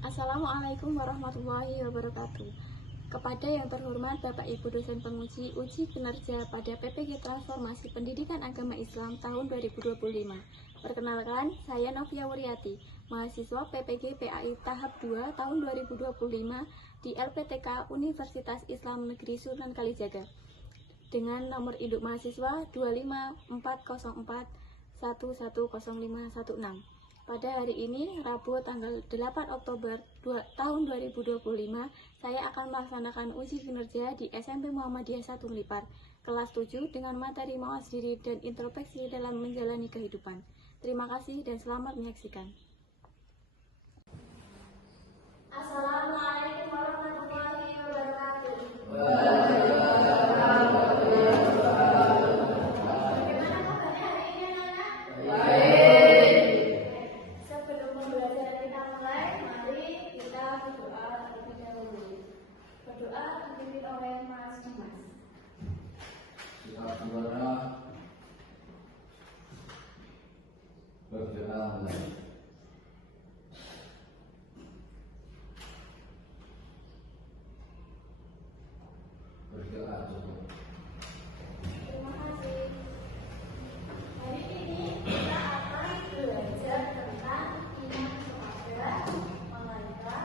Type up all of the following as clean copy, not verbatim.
Assalamualaikum warahmatullahi wabarakatuh. Kepada yang terhormat Bapak Ibu dosen penguji uji kinerja pada PPG Transformasi Pendidikan Agama Islam tahun 2025. Perkenalkan, saya Novia Wuryati, mahasiswa PPG PAI tahap 2 tahun 2025 di LPTK Universitas Islam Negeri Sunan Kalijaga. Dengan nomor induk mahasiswa 25404110516. Pada hari ini, Rabu tanggal 8 Oktober tahun 2025, saya akan melaksanakan uji kinerja di SMP Muhammadiyah 1 Melipar, kelas 7 dengan materi mawas diri dan introspeksi dalam menjalani kehidupan. Terima kasih dan selamat menyaksikan. Assalamualaikum warahmatullahi wabarakatuh. Berdoa dipimpin oleh Mas Dimas. Kita berdoa mulai. Berdoa cukup. Terima kasih. Hari ini kita akan belajar tentang iman kepada malaikat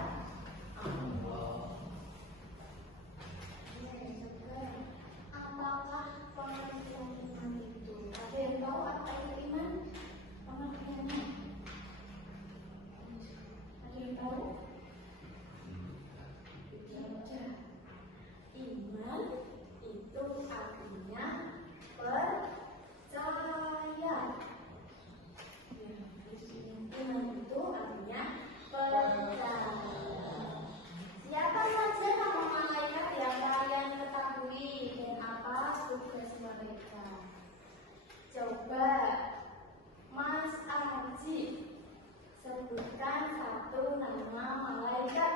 Allah. Apakah pengertian iman itu? Ada yang tahu apa itu iman? Pengertiannya? Ada yang tahu? Iman itu artinya percaya. Iman itu artinya percaya. Siapa saja nama malaikat yang kalian ketahui dan apa tugas mereka? Coba Mas Arji sebutkan satu nama malaikat.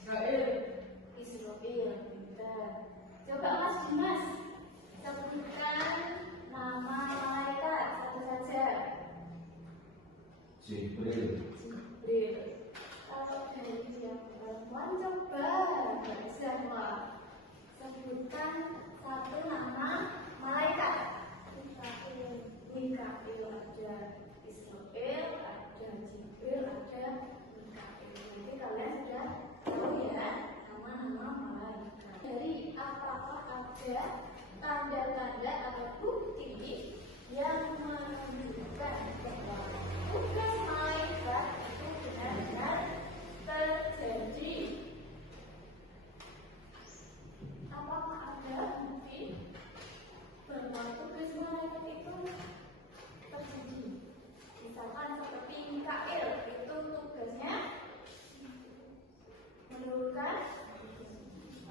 Israfil. Coba Mas Dimas sebutkan nama malaikat satu saja. Jibril. Jibril. Kalau dari yang perempuan coba Zahra sebutkan satu nama malaikat. Mikail ada, Israfil ada, Jibril ada, Mikail. Nanti kalian sudah tahu ya nama-nama malaikat. Jadi apakah ada tanda-tanda atau bukti yang menunjukkan bahwa tugas malaikat itu benar-benar terjadi? Apakah ada bukti bahwa tugas malaikat itu terjadi? Misalkan seperti Mikail, itu tugasnya menurunkan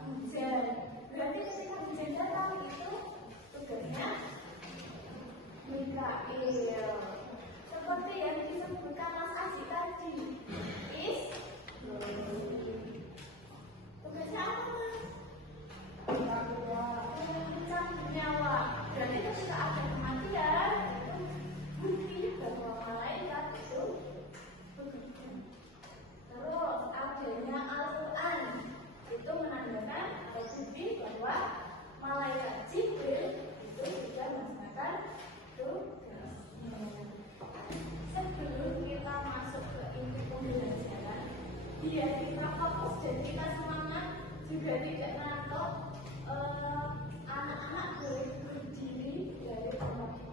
hujan. Berarti ketika hujan datang itu tugasnya Mikail. Seperti yang disebutkan Mas Aji tadi, tugasnya apa Mas? Mencabut nyawa. Berarti ketika ada kematian itu bukti bahwa malaikat itu bekerja. Terus adanya Al-Quran itu menandakan atau bukti bahwa malaikat Jibril itu juga melaksanakan tugasnya. Sebelum kita masuk ke inti pembelajaran, biar kita fokus dan kita semangat, juga tidak ngantuk, anak-anak boleh berdiri dari tempat ini.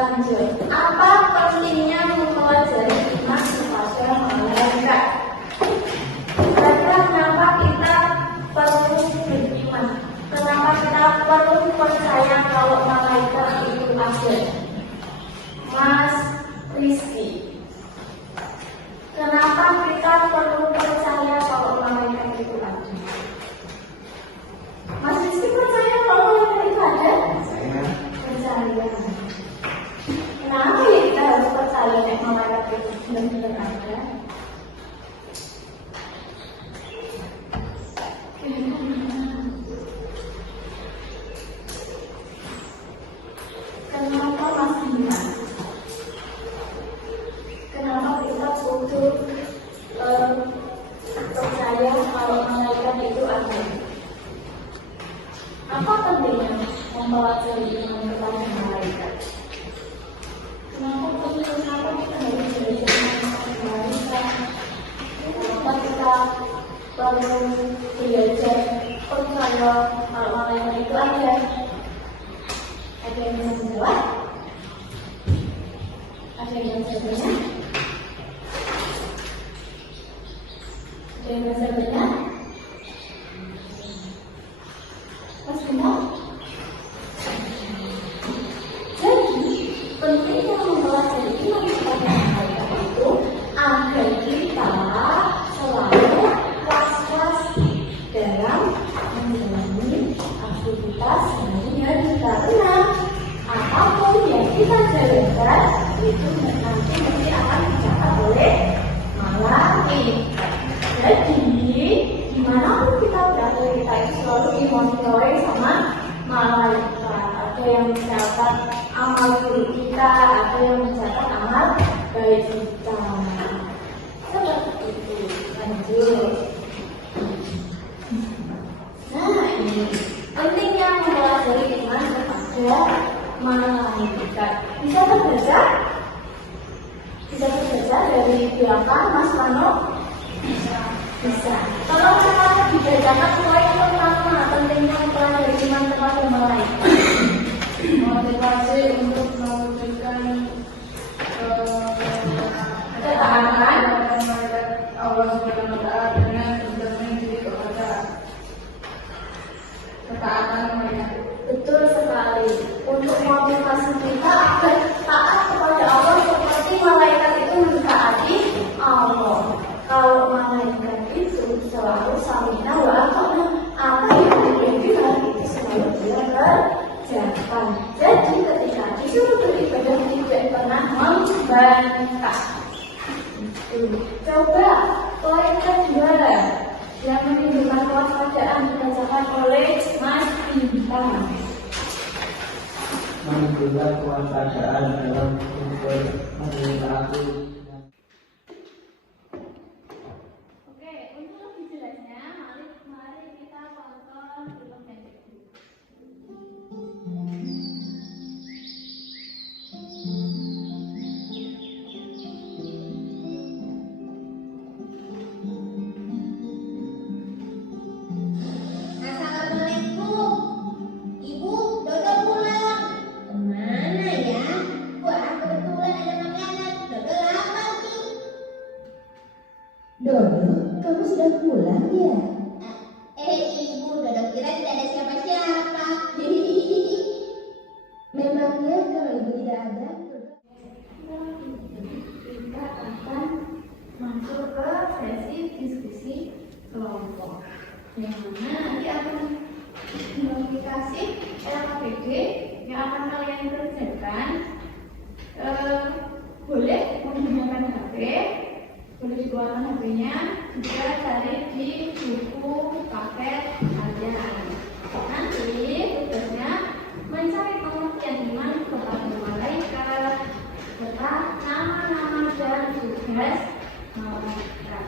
Lanjut, apa pentingnya mempelajari iman kepada malaikat? Kira-kira kenapa kita perlu beriman? Kenapa kita perlu percaya kalau malaikat itu ada? Mas Rizky, kenapa kita perlu percaya kalau malaikat itu ada? Mas Rizky percaya kalau malaikat itu ada? Percaya. Kenapa ya kita harus percaya nek malaikat itu benar-benar ada? Kenapa Mas Dimas? Kenapa kita butuh percaya kalau malaikat itu ada? Apa pentingnya mempelajari iman kepada malaikat? Kenapa kita harus belajar mengenai malaikat? Kenapa kita perlu belajar percaya kalau malaikat itu ada? Ada yang bisa menjawab? Ada yang bisa bertanya? Ada yang bisa bertanya? Mas Bimo? Jadi, pentingnya mempelajari iman kepada malaikat itu agar kita selalu was-was dalam menjalani aktivitas sehari-hari, karena apapun yang kita jalankan itu nanti mesti akan dicatat oleh malaikat. Jadi dimanapun kita berada, kita itu selalu dimonitori sama malaikat. Ada yang mencatat amal buruk kita, ada yang mencatat amal baik kita. Seperti itu. Lanjut. Nah, ini pentingnya mempelajari iman kepada malaikat. Bisa terbaca? Bisa terbaca dari belakang, Mas Mano? Bisa. Kalau kita dibacakan poin pertama, pentingnya mempelajari iman kepada malaikat. Motivasi untuk mewujudkan ketaatan Allah Subhanahu wa Ta'ala dengan berserah diri kepada ketaatan mereka. Betul sekali. Untuk motivasi kita agar taat kepada Allah seperti malaikat itu mentaati Allah. Kalau malaikat itu selalu samina wa ata'na, apa yang diperintahkan itu selalu dia kerjakan. Jadi ketika disuruh beribadah tidak pernah membantah. Coba poin kedua yang menimbulkan kewaspadaan dibacakan oleh Mas Bintang. Menimbulkan kewaspadaan dalam perilaku. Oke, untuk lebih jelasnya, mari kita tonton film pendek dulu. Assalamualaikum. Ibu, Dodo pulang. Kemana ya? Wah, kebetulan ada makanan. Dodo lapar nih. Dodo, kamu sudah pulang ya? Ibu, Dodo kira tidak ada siapa-siapa. Memangnya kalau ibu tidak ada, Kita akan masuk ke sesi diskusi kelompok, yang mana nanti akan mengaplikasi LKPD yang akan kalian kerjakan. Boleh menggunakan HP, boleh dikeluarkan HP-nya, juga cari di buku paket kalian. Nanti tugasnya mencari pengertian iman kepada malaikat serta nama-nama dan tugas malaikat.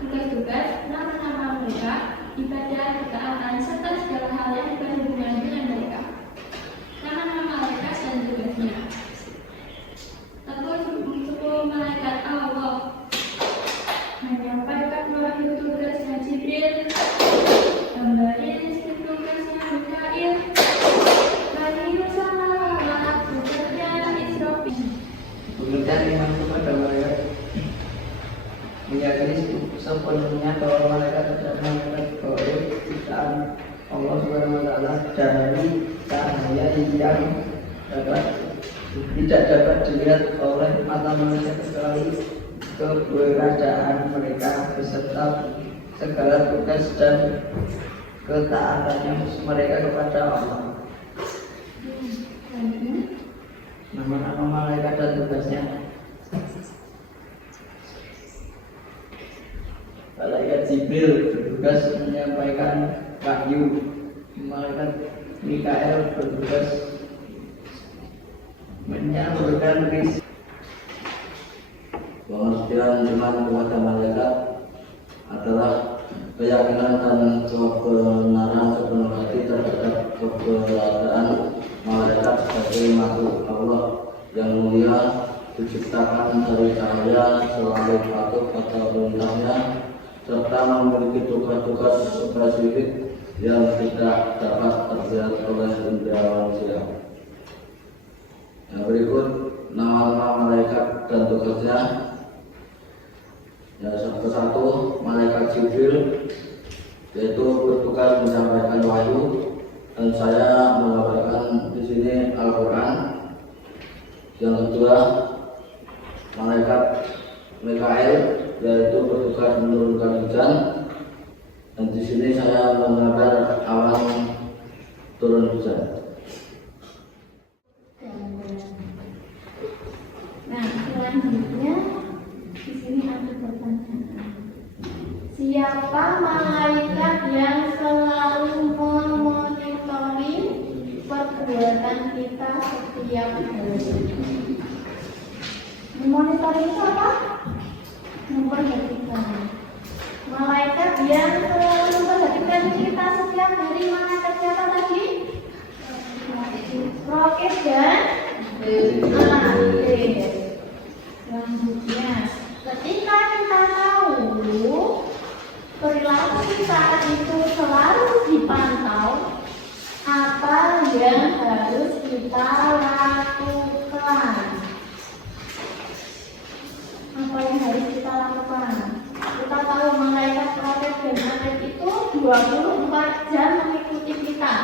tugas-tugas, nama-nama mereka, ibadah, ketaatan, serta segala hal yang berhubungan dengan mereka. Nama-nama mereka dan tugasnya. Sepuluh malaikat Allah menyampaikan wahyu tugasnya Jibril, kembali tugasnya Mikail, wahyu salawat tugasnya Israfil. Pengertian iman kepada malaikat meyakini sepenuhnya bahwa malaikat adalah malaikat gaib ciptaan Allah Subhanahu wa taala dari cahaya yang tidak dapat dilihat oleh mata manusia kecuali keberadaan mereka beserta segala tugas dan ketaatannya mereka kepada Allah. Nama-nama malaikat dan tugasnya. Malaikat Jibril bertugas menyampaikan wahyu. Malaikat Mikail bertugas menyalurkan rizki. Pengertian iman kepada malaikat adalah keyakinan dan kebenaran sepenuh hati terhadap keberadaan malaikat sebagai makhluk Allah yang mulia, diciptakan dari cahaya, selalu patuh pada perintahnya, serta memiliki tugas-tugas spesifik yang tidak dapat terlihat oleh indera manusia. Yang berikut nama-nama malaikat dan tugasnya. Yang satu, malaikat Jibril, yaitu bertugas menyampaikan wahyu, dan saya mengabarkan di sini Al-Quran. Yang kedua, malaikat Mikail, yaitu bertugas menurunkan hujan, dan di sini saya mengabar awan turun hujan. Nah, selanjutnya di sini ada pertanyaan. Siapa malaikat yang selalu memonitori perbuatan kita setiap hari? Memonitori itu apa? Memperhatikan. Malaikat yang selalu memperhatikan kita setiap hari, malaikat siapa tadi? Roket dan selanjutnya, ketika kita tahu perilaku kita itu selalu dipantau, apa yang harus kita lakukan? Apa yang harus kita lakukan? Kita tahu malaikat roket dan atlet itu 24 jam mengikuti kita,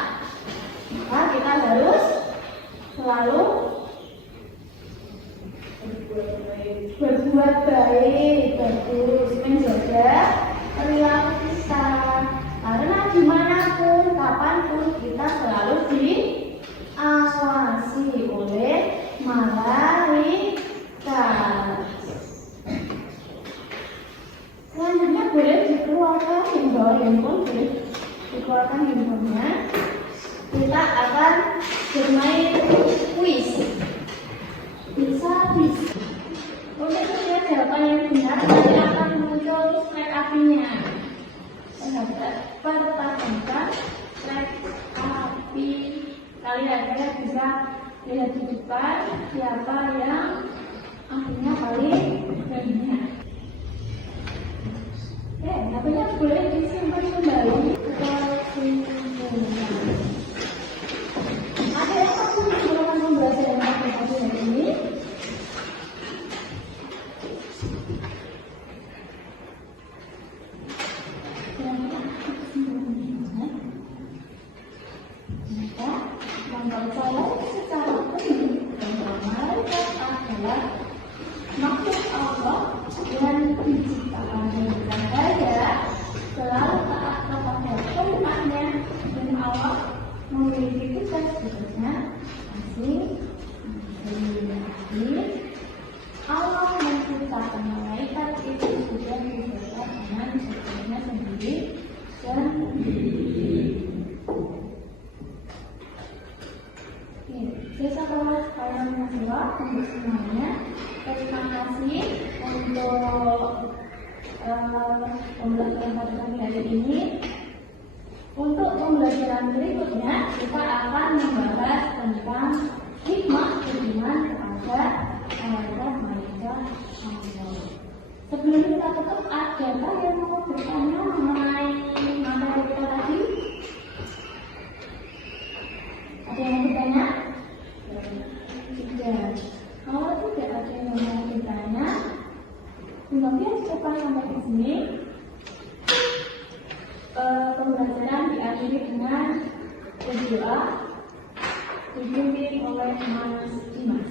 maka kita harus selalu berbuat baik, bagus, menjaga perilaku kita, karena dimanapun, kapanpun kita selalu diawasi oleh malaikat. Selanjutnya boleh dikeluarkan handphone, boleh dikeluarkan handphonenya. Kita akan bermain kuis. Bisa. Untuk melihat jawaban yang benar, nanti akan muncul strek apinya. Pertahankan strek api. Kalian bisa lihat di depan siapa yang apinya paling banyak. HP-nya boleh disimpan kembali ke simpulan. Ada yang aku menggunakan pembelajaran aplikasi hari ini. Mempercayai secara penuh bahwa malaikat adalah makhluk Allah yang diciptakan dengan saja selalu taat kepada perintahnya, dan Allah memiliki tugas-tugasnya masing-masing. Allah menciptakan malaikat itu sudah disesuaikan dengan tugasnya sendiri. Saya kelas kalian mahasiswa untuk semuanya. Terima kasih untuk pembelajaran pada pagi hari ini. Untuk pembelajaran berikutnya kita akan membahas tentang hikmah beriman kepada malaikat Allah. Sebelum kita tutup, adakah yang mau bertanya mengenai materi kita tadi? Ada yang mau bertanya? Tidak. Kalau tidak ada yang mau bertanya, mungkin cukup sampai di sini. Pembelajaran diakhiri dengan berdoa dipimpin oleh Mas Dimas.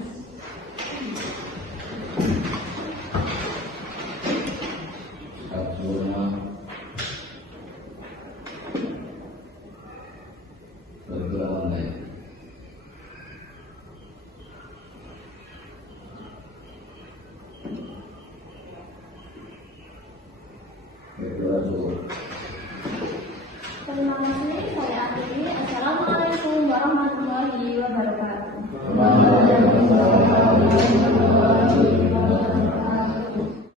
Terima kasih, saya akhiri. Assalamualaikum warahmatullahi wabarakatuh.